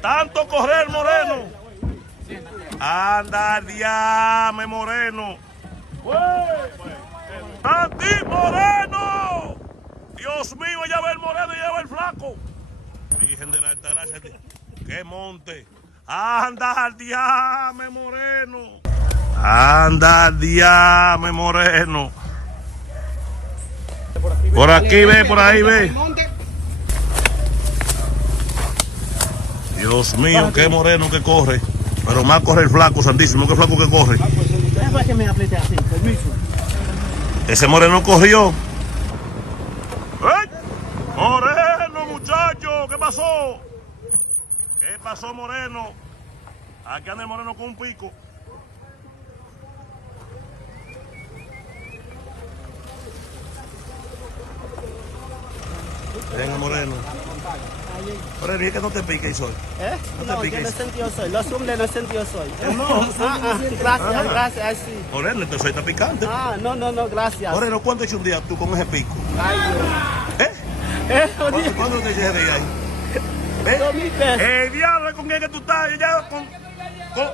Tanto correr, Moreno. Anda, diame, Moreno. ¡Santi Moreno! Dios mío, ya va el Moreno y ya va el flaco. Virgen de la Altagracia, ¡qué monte! ¡Anda, diame, Moreno! ¡Anda, diame, Moreno! Por aquí ve, por ahí ve. Dios mío, qué Moreno que corre. Pero más corre el flaco, santísimo, qué flaco que corre. Ese Moreno corrió. ¡Ey! Moreno, muchacho, ¿qué pasó? ¿Qué pasó, Moreno? Aquí anda el Moreno con un pico. Venga, Moreno. Moreno, ¿y es que no te piques hoy? No, yo no sentido soy. Los hombres no sentido soy. Gracias, sí. Moreno, entonces está picante. No, gracias. Moreno, ¿cuánto has hecho un día tú con ese pico? Ay, ¿Cuándo te llegas de ahí? 2,000 pesos. Diablo, ¿con quién que tú estás? Ya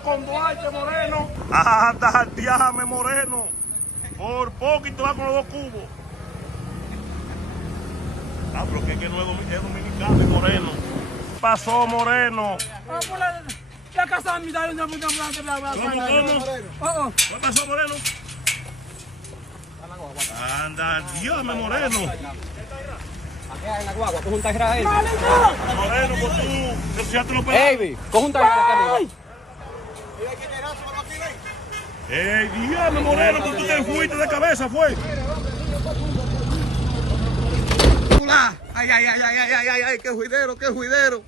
con Duarte, Moreno. Anda, diame, Moreno. Por poco y te vas con los 2 cubos. Pero que no es dominicano, Moreno. ¿Qué pasó, Moreno? Ya casa mi da una ¿Cómo? ¿Qué pasó, Moreno? Anda, diame, Moreno. En la guagua, coge un tajera ahí. Moreno, pues tú, ya te lo pegas. Ey, coge un tajera acá. Diame, Moreno, pues tú te fuiste de cabeza, fue. Ay, qué juidero.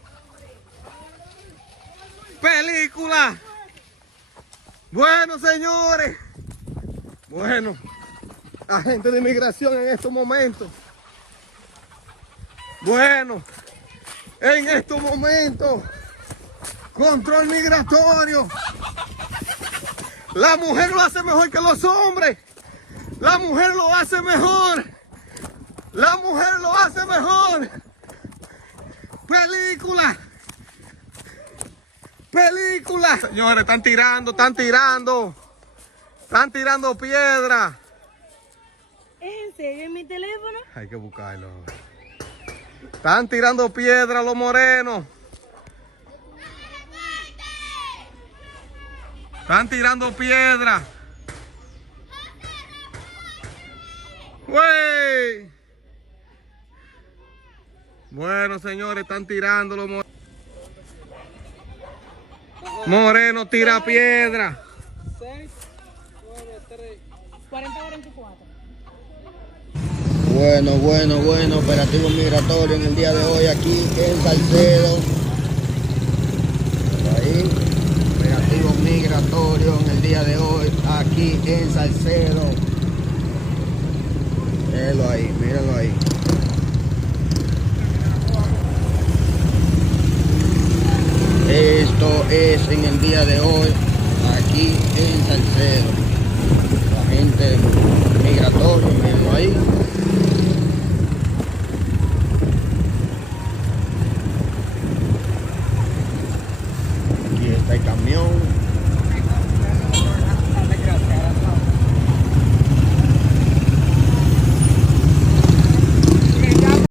Película. Bueno, señores. Bueno, agente de inmigración en estos momentos. Bueno, en estos momentos, control migratorio. La mujer lo hace mejor que los hombres. La mujer lo hace mejor. La mujer lo hace mejor. Película. Señores, están tirando piedra. ¿En serio en mi teléfono? Hay que buscarlo. Están tirando piedra los morenos. Están tirando piedra. ¡Wey! Bueno, señores, están tirando los morenos. Moreno tira piedra. 6, 9, 3, 40, 44. Bueno, operativo migratorio en el día de hoy aquí en Salcedo. Ahí, operativo migratorio en el día de hoy aquí en Salcedo. Míralo ahí. Esto es en el día de hoy aquí en Salcedo. La gente migratoria, mírenlo ahí.